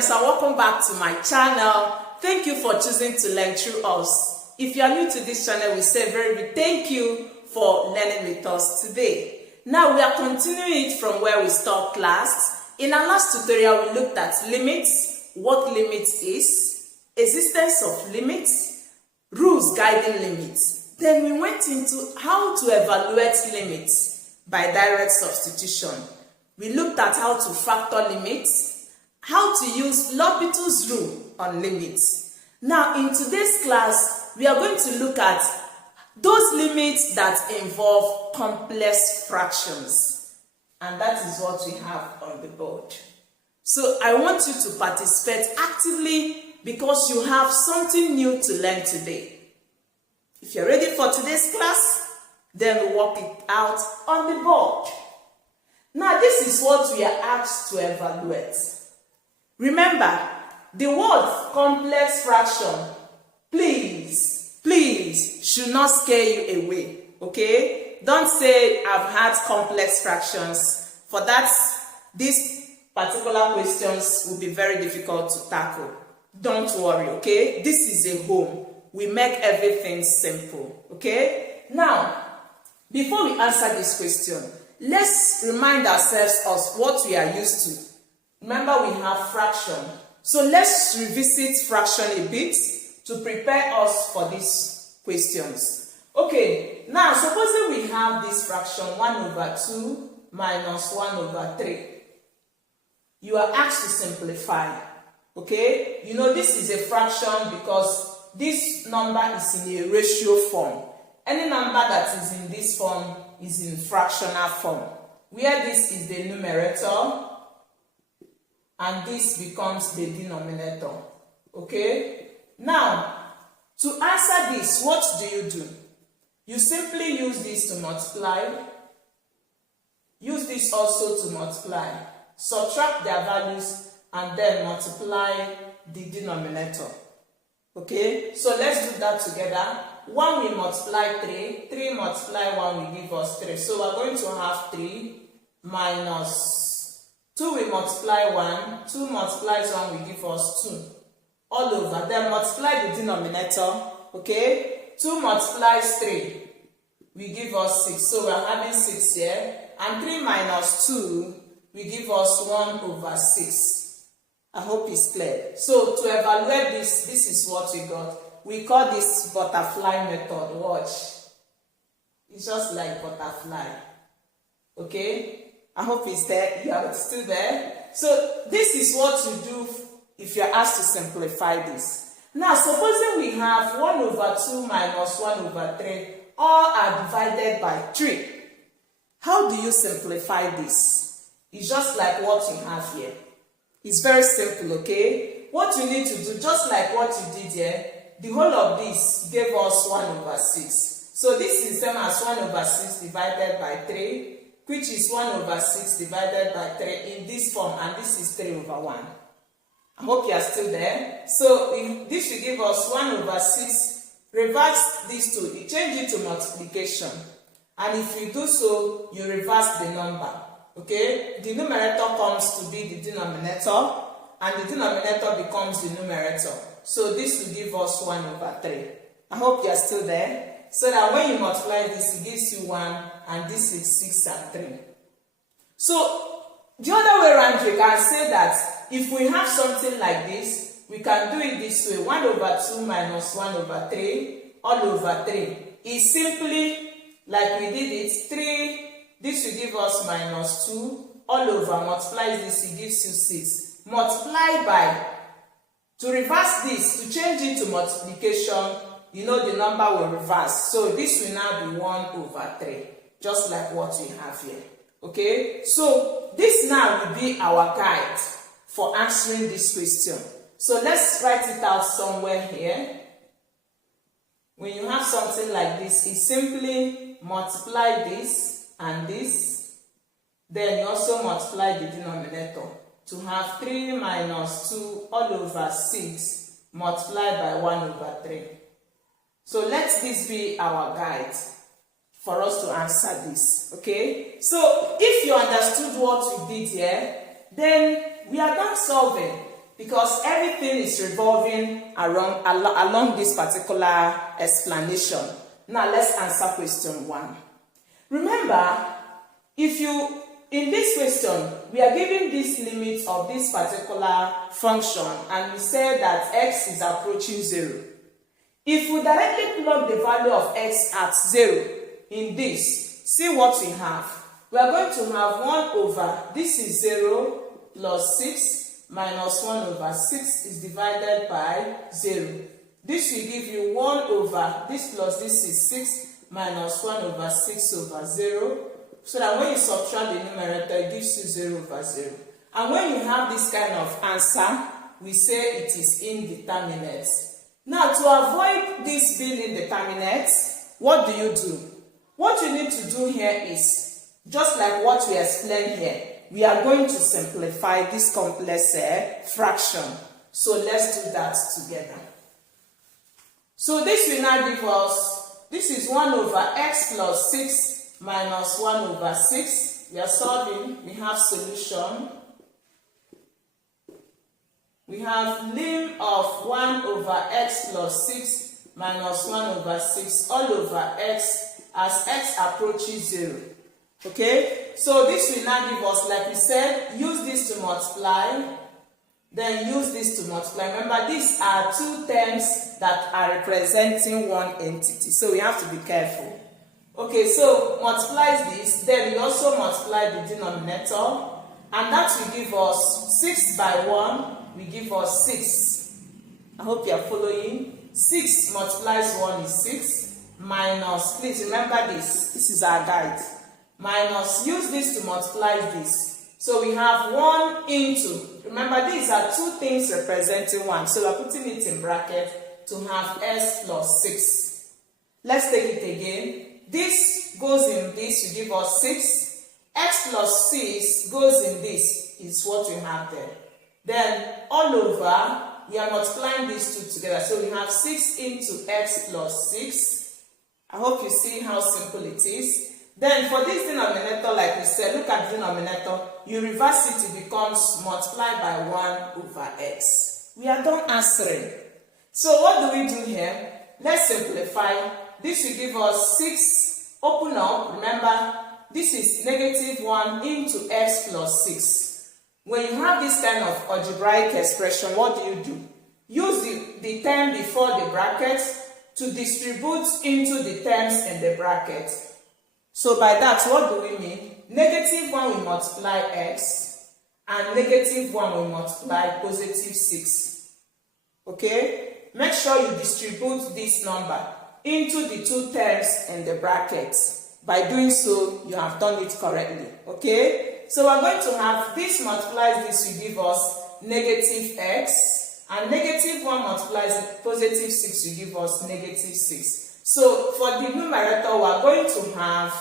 friends, and welcome back to my channel. Thank you for choosing to learn through us. If you are new to this channel, we say very big thank you for learning with us today. Now we are continuing it from where we stopped last. In our last tutorial, we looked at limits, what limits is, existence of limits, rules guiding limits. Then we went into how to evaluate limits by direct substitution. We looked at how to factor limits, how to use L'Hopital's rule on limits. Now in today's class, we are going to look at those limits that involve complex fractions. And that is what we have on the board. So I want you to participate actively because you have something new to learn today. If you're ready for today's class, then we'll work it out on the board. Now this is what we are asked to evaluate. Remember, the word complex fraction, please, should not scare you away, okay? Don't say I've had complex fractions. For that, these particular questions will be very difficult to tackle. Don't worry, okay? This is a home. We make everything simple, okay? Now, before we answer this question, let's remind ourselves of what we are used to. Remember, we have fraction. So let's revisit fraction a bit to prepare us for these questions. Okay, now supposing we have this fraction 1/2 minus 1/3. You are asked to simplify. Okay, you know this is a fraction because this number is in a ratio form. Any number that is in this form is in fractional form, where this is the numerator and this becomes the denominator. Okay? Now, to answer this, what do? You simply use this to multiply. Use this also to multiply. Subtract their values and then multiply the denominator. Okay? So let's do that together. 1 will multiply 3. 3 multiply 1 will give us 3. So we're going to have 3 minus 2 will multiply 1. 2 multiplies 1 will give us 2. All over. Then multiply the denominator. Okay? 2 multiplies 3 will give us 6. So we're having 6 here. And 3 minus 2 will give us 1/6. I hope it's clear. So to evaluate this is what we got. We call this butterfly method. Watch. It's just like butterfly. Okay? I hope it's there. You are still there. So this is what you do if you're asked to simplify this. Now supposing we have 1/2 minus 1/3 all are divided by 3. How do you simplify this? It's just like what you have here. It's very simple, okay? What you need to do, just like what you did here, the whole of this gave us 1/6. So this is the same as 1/6 divided by 3, which is 1/6 divided by 3 in this form, and this is 3/1. I hope you are still there. So this will give us 1/6. Reverse these two, you change it to multiplication. And if you do so, you reverse the number. Okay? The numerator comes to be the denominator, and the denominator becomes the numerator. So this will give us 1/3. I hope you are still there. So that when you multiply this, it gives you 1, and this is 6 and 3. So the other way around, you can say that if we have something like this, we can do it this way. 1/2 minus 1/3 all over 3 is simply like we did it. 3, this will give us minus 2 all over. Multiply this, it gives you 6. Multiply by, to reverse this, to change it to multiplication, you know the number will reverse. So this will now be 1/3, just like what we have here. Okay? So this now will be our guide for answering this question. So let's write it out somewhere here. When you have something like this, it's simply multiply this and this. Then you also multiply the denominator to have 3 minus 2 all over 6 multiplied by 1/3. So let this be our guide for us to answer this. Okay? So if you understood what we did here, then we are done solving. because everything is revolving along this particular explanation. Now let's answer question 1. Remember, in this question, we are given this limit of this particular function, and we said that x is approaching 0. If we directly plug the value of x at 0 in this, see what we have. We are going to have 1 over, this is 0 plus 6 minus 1 over 6 is divided by 0. This will give you 1 over, this plus this is 6 minus 1 over 6 over 0. So that when you subtract the numerator, it gives you 0 over 0. And when you have this kind of answer, we say it is indeterminate. Now, to avoid this being indeterminate, what do you do? What you need to do here is, just like what we explained here, we are going to simplify this complex fraction. So let's do that together. So this will now give us, this is 1 over x plus 6 minus 1 over 6. We are solving. We have solution. We have lim of 1 over x plus 6 minus 1 over 6 all over x as x approaches 0. Okay? So this will now give us, like we said, use this to multiply, then use this to multiply. Remember, these are two terms that are representing one entity. So we have to be careful. Okay, so multiply this, then we also multiply the denominator, and that will give us 6 by 1, will give us 6. I hope you are following. 6 multiplies 1 is 6, minus, please remember this is our guide, minus, use this to multiply this. So we have 1 into, remember these are two things representing 1, so we are putting it in bracket to have s plus 6. Let's take it again. This goes in this, will give us 6. X plus 6 goes in this, is what we have there. Then, all over, we are multiplying these two together. So we have 6 into x plus 6. I hope you see how simple it is. Then, for this denominator, like we said, look at the denominator. You reverse it, it becomes multiplied by 1 over x. We are done answering. So, what do we do here? Let's simplify. This will give us 6, open up, remember, this is negative 1 into x plus 6. When you have this kind of algebraic expression, what do? Use the term before the bracket to distribute into the terms in the bracket. So by that, what do we mean? Negative 1 will multiply x, and negative 1 will multiply positive 6. Okay? Make sure you distribute this number into the two terms in the brackets. By doing so, you have done it correctly. Okay? So we're going to have this multiplies this will give us negative x, and negative 1 multiplies positive 6 will give us negative 6. So for the numerator, we're going to have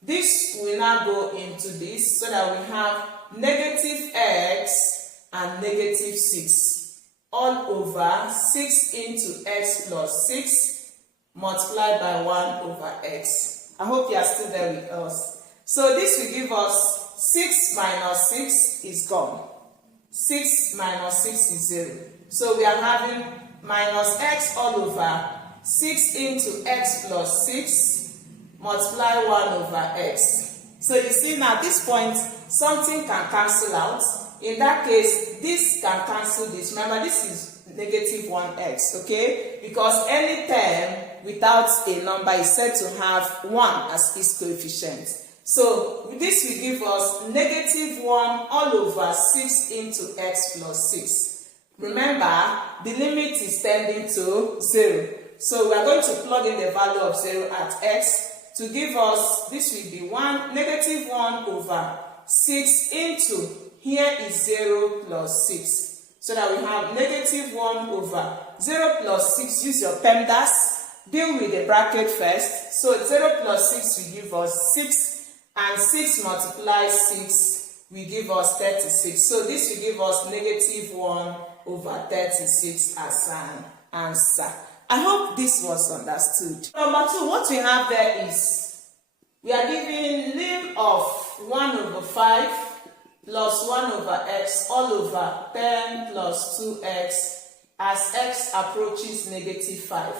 this will now go into this, so that we have negative x and negative 6 all over 6 into x plus 6 multiplied by 1 over x. I hope you are still there with us. So this will give us 6 minus 6 is gone. 6 minus 6 is 0. So we are having minus x all over 6 into x plus 6 multiply 1 over x. So you see now at this point something can cancel out. In that case, this can cancel this. Remember, this is negative 1x, okay? Because any term without a number is said to have 1 as its coefficient. So this will give us negative 1 all over 6 into x plus 6. Remember, the limit is tending to 0. So we are going to plug in the value of 0 at x to give us, this will be negative 1 over 6 into, here is 0 plus 6. So that we have negative 1 over 0 plus 6, use your PEMDAS, deal with the bracket first. So 0 plus 6 will give us 6, and 6 multiplies 6 will give us 36. So this will give us negative 1 over 36 as an answer. I hope this was understood. Number 2, what we have there is, we are given lim of 1 over 5 plus 1 over x all over 10 plus 2x as x approaches negative 5.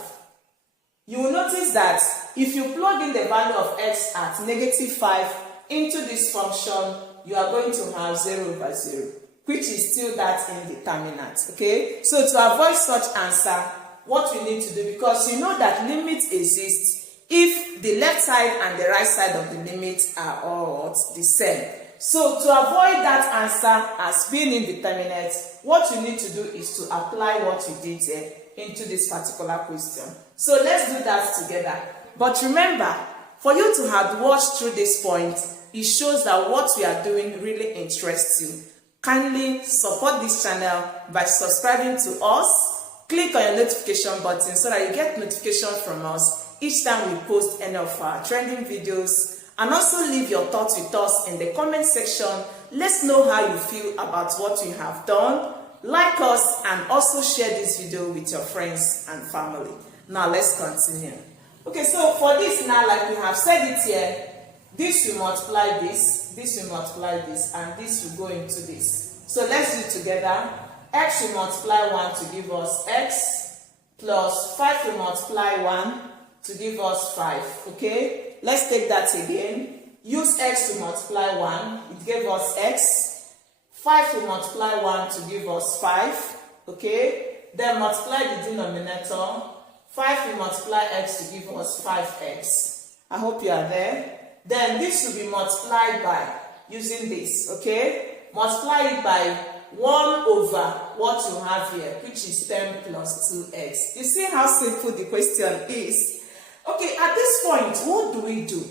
You will notice that if you plug in the value of x at negative 5 into this function, you are going to have 0 over 0, which is still that indeterminate. Okay, so to avoid such answer, what we need to do, because you know that limits exist if the left side and the right side of the limit are all the same. So to avoid that answer as being indeterminate, what you need to do is to apply what you did there into this particular question. So let's do that together. But remember, for you to have watched through this point, it shows that what we are doing really interests you. Kindly support this channel by subscribing to us. Click on your notification button so that you get notification from us each time we post any of our trending videos. And also leave your thoughts with us in the comment section. Let's know how you feel about what you have done. Like us and also share this video with your friends and family. Now let's continue. Okay, so for this now, like we have said it here, this will multiply this will multiply this, and this will go into this. So let's do it together. X will multiply 1 to give us x, plus 5 will multiply 1 to give us 5. Okay, let's take that again. Use x to multiply 1, it gave us x. 5 will multiply 1 to give us 5. Okay, then multiply the denominator. 5 will multiply x to give us 5x. I hope you are there. Then this will be multiplied by using this. Okay, multiply it by 1 over what you have here, which is 10 plus 2x. You see how simple the question is. Okay, at this point, what do we do?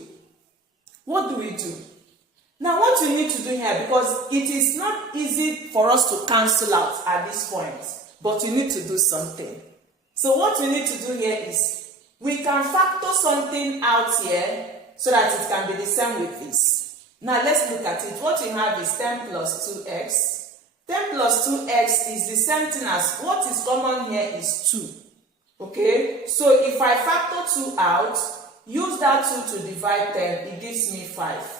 What do we do? Now, what we need to do here, because it is not easy for us to cancel out at this point, but we need to do something. So what we need to do here is, we can factor something out here so that it can be the same with this. Now, let's look at it. What we have is 10 plus 2x. 10 plus 2x is the same thing as what is common here is 2. Okay, so if I factor 2 out, use that 2 to divide 10, it gives me 5.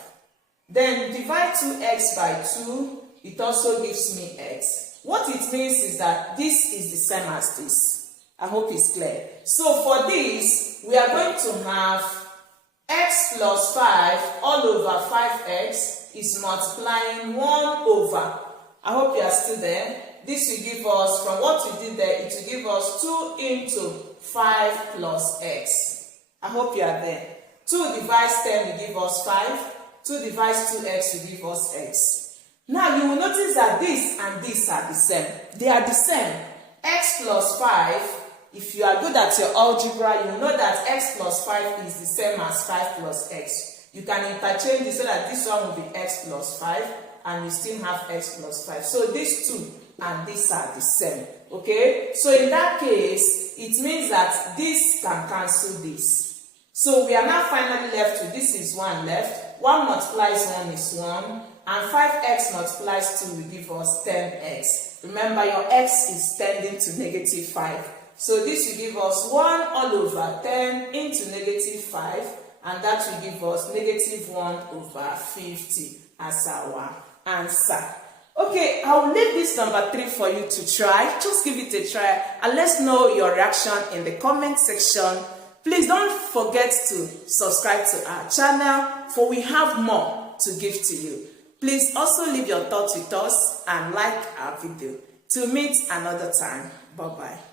Then divide 2x by 2, it also gives me x. What it means is that this is the same as this. I hope it's clear. So for this, we are going to have x plus 5 all over 5x is multiplying 1 over. I hope you are still there. This will give us, from what we did there, it will give us 2 into 5 plus x. I hope you are there. 2 divides 10 will give us 5. 2 divides 2x will give us x. Now you will notice that this and this are the same. They are the same. X plus 5, if you are good at your algebra, you know that x plus 5 is the same as 5 plus x. You can interchange it so that this one will be x plus 5 and you still have x plus 5. So these two and these are the same. Okay, so in that case, it means that this can cancel this. So we are now finally left with this is 1 left. 1 multiplies 1 is 1, and 5x multiplies 2 will give us 10x. Remember, your x is tending to negative 5. So this will give us 1 all over 10 into negative 5, and that will give us negative 1 over 50 as our answer. Okay, I'll leave this number 3 for you to try. Just give it a try and let's know your reaction in the comment section. Please don't forget to subscribe to our channel, for we have more to give to you. Please also leave your thoughts with us and like our video. Till meet another time. Bye-bye.